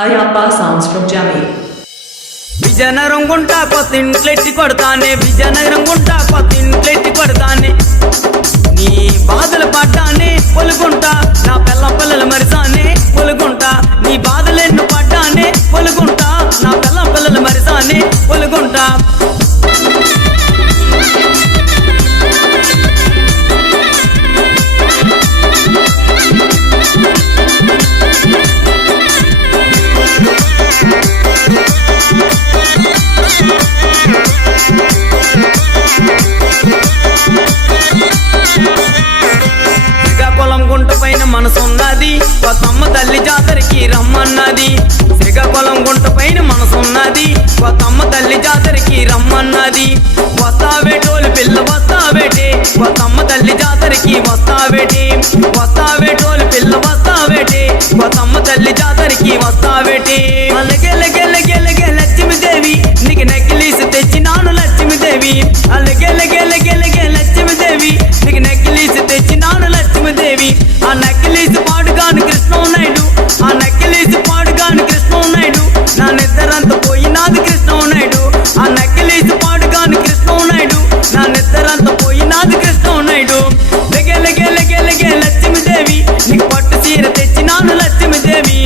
Ayappa sounds from Jammy. Vizianagaram గుంట కొత్త ఇంట్లెట్టి కొడతానే, విజయనగరం గుంట కొత్త ఇంట్లెట్టి కొడతానే, నీ బాధలు పడ్డానే పొలుగుంటా, నా పిల్లలు మరిసానే పొలుగుంటా, నీ బాధలెన్ను పడ్డానే పొలుగుంటా, నా పిల్లలు మరిసానే పొలుగుంటా. శ్రీకాకుళం గుంట పైన మనసున్నది, కొత్తమ్మ తల్లి జాతరకి రమ్మన్నది. శ్రీకాకుళం గుంట పైన మనసున్నది, కొత్తమ్మ తల్లి జాతరకి రమ్మన్నది. వస్తావేటోలు పిల్ల వస్తావేటే, కొత్తమ్మ తల్లి జాతరకి వస్తావేటే, వస్తావేటోలు పిల్ల వస్తావేటే, కొత్తమ్మ తల్లి జాతరకి వస్తావేటే. అలగెలగెలగెలగె లక్ష్మీదేవి, నీకు నెక్కిలీసు తెచ్చినాను లక్ష్మీదేవి, అలగెలగెలగెలగె లక్ష్మీదేవి, నీకు నెక్కిలీసు తెచ్చినాను లక్ష్మీదేవి. ఆ నెక్కిలీసు పాడుగాను కృష్ణనాయుడు, ఆ నెక్కిలీసు పాడుగాను కృష్ణనాయుడు, నా నిద్రంత పోయినాది కృష్ణనాయుడు, ఆ నెక్కిలీసు పాడుగాను కృష్ణనాయుడు, నా నిద్రంత పోయినాది కృష్ణనాయుడు. లెగెలగెలగెలగె లక్ష్మీదేవి, నీకు పట్టు చీర తెచ్చినాను లక్ష్మీదేవి,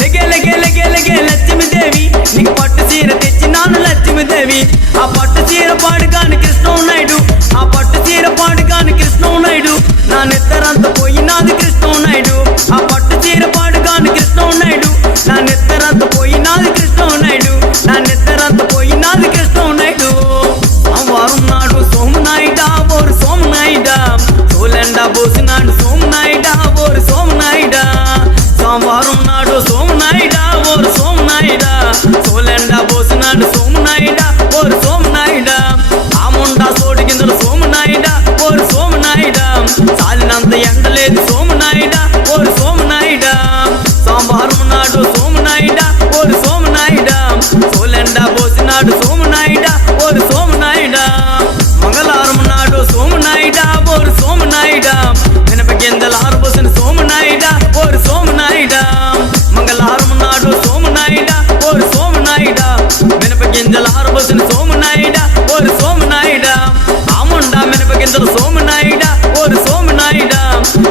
లెగెలగెలగెలగె లక్ష్మీదేవి, నీకు పట్టు చీర తెచ్చినాను లక్ష్మీదేవి. ఆ పట్టు చీర పాడుగాను కృష్ణనాయుడు, ఆ పట్టు చీర పాడుగాను కృష్ణనాయుడు, నా నిద్రంత పోయినాది కృష్ణనాయుడు, ఆ పట్టు చీర పాడుగాను కృష్ణనాయుడు, నా నిద్రంత పోయినాది కృష్ణనాయుడు, నా నిద్రంత పోయినాది కృష్ణనాయుడు. సోమవారం నాడు సోమనాయుడా ఓరు సోమనాయుడా, సోలెండా పోసినాడు సోమనాయుడా ఓరు సోమనాయుడా. సోమవారం నాడు సోమనాయుడా ఓరు సోమనాయుడా, సోలెండా పోసినాడు సోమనాయుడా ఓరు సోమనాయుడా. ఆముండా సోడి గింజలు సోమనాయుడా ఓరు సోమనాయుడా, చాలినంత ఎండలేదు సోమనాయుడా ఓరు సోమనాయుడా. సోమవారం నాడు సోమనాయుడా ఓరు సోమనాయుడా, సోలెండా పోసినాడు సోమనాయుడా ఓరు సోమనాయుడా. మంగళవారం నాడు సోమనాయుడా ఓరు సోమనాయుడా, మినప గింజలు ఆరబోసిన సోమనాయుడా ఓరు సోమనాయుడా. మంగళవారం నాడు సోమనాయుడా ఓరు సోమనాయుడా, మినప గింజలు ఆరబోసిన సోమనాయుడా ఓరు సోమనాయుడా. ఆముండా మినప గింజలు సోమనాయుడా ఓరు సోమనాయుడా,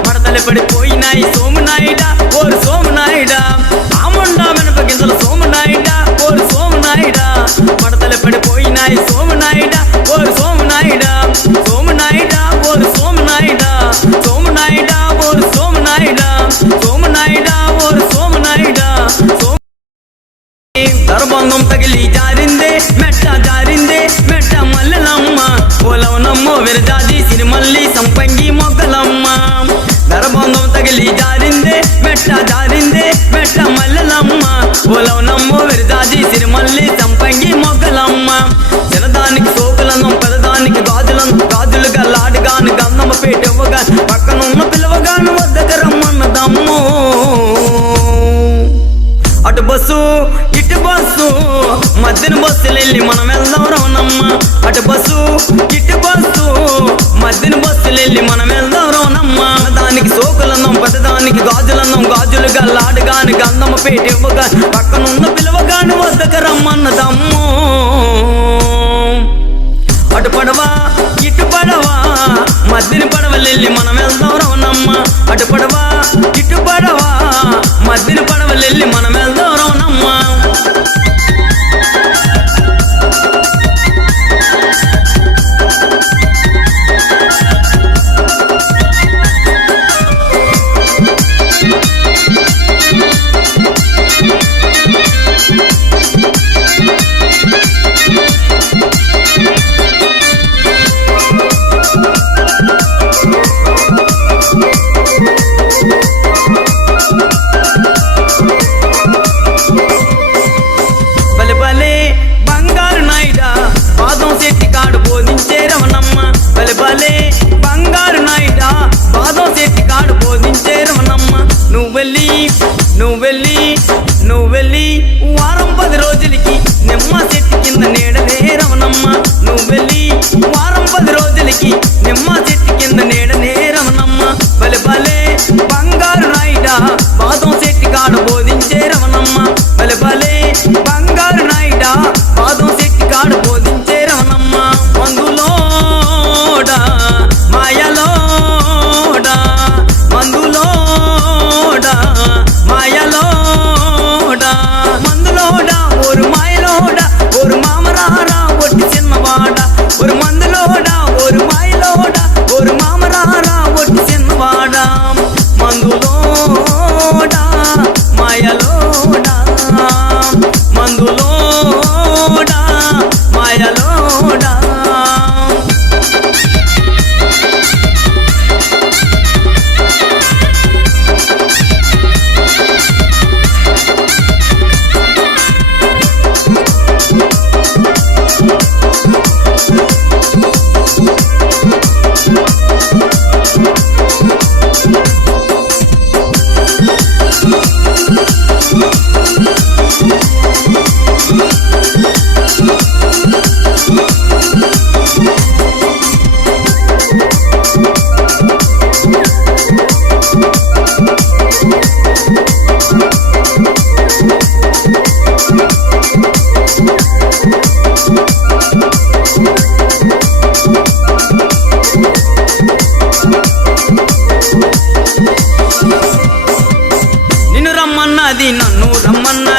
మడతలు పడిపోయినాయి సోమనాయుడా ఓరు సోమనాయుడా. ఆముండా మినప గింజలు సోమనాయుడా ఓరు సోమనాయుడా, మడతలు పడిపోయినాయి సోమనాయుడా ఓరు సోమనాయుడా. సోమనాయుడా ఓరు సోమనాయుడా, సోమనాయుడా ఓరు సోమనాయుడా, సోమనాయుడా ఓరు సోమనాయుడా. దర్భంగం తగిలి జారిందే మెట్ట జారిందే మెట్ట మల్లెలమ్మ, ఓలవనమ్మో విరజాజి సిరిమల్లి సంపంగి మొగ్గలమ్మ. దర్భంగం తగిలి జారిందే మెట్ట జారిందే మెట్ట మల్లెలమ్మ, ఓలవనమ్మో విరజాజి సిరిమల్లి సంపంగి మొగ్గలమ్మ. చిన్నదానికి సోకులందం పెదదానికి గాజులందం, గాజులుగా లాడుగాను గంధమ్మ పేటవ్వగా, పక్కనున్న పిలవగాను వద్దకు రమ్మన్నదమ్ము. అటు బస్సు ఇటు బస్సు మధ్యన బస్సులెళ్ళి మనం వెళ్దాం రవణమ్మ, అటు బస్సు ఇటు బస్సు మధ్యన బస్సులెళ్ళి మనం వెళ్దాం రవణమ్మ. దానికి సోకులందం పెద్దదానికి గాజులందం, గాజులుగా లాడుగాని గంధమ్మ పేట ఇవ్వగా, పక్కనున్న పిలవగాని వద్దకు రమ్మన్నదమ్ము. అటు పడవా ఇటు పడవా మధ్యన పడవలెళ్ళి మనం వెళ్దాం రవణమ్మ, అటు పడవా ఇటు పడవా మధ్యన పడవలెళ్ళి మనం వెళ్దాం రవణమ్మ.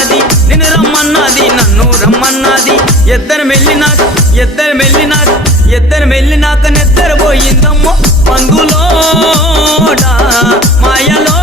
రమ్మన్నది నిన్ను రమ్మన్నది నన్ను రమ్మన్నది ఇద్దరు మెల్లినాక నిద్రపోయిందమ్మో పందులోడా మాయలో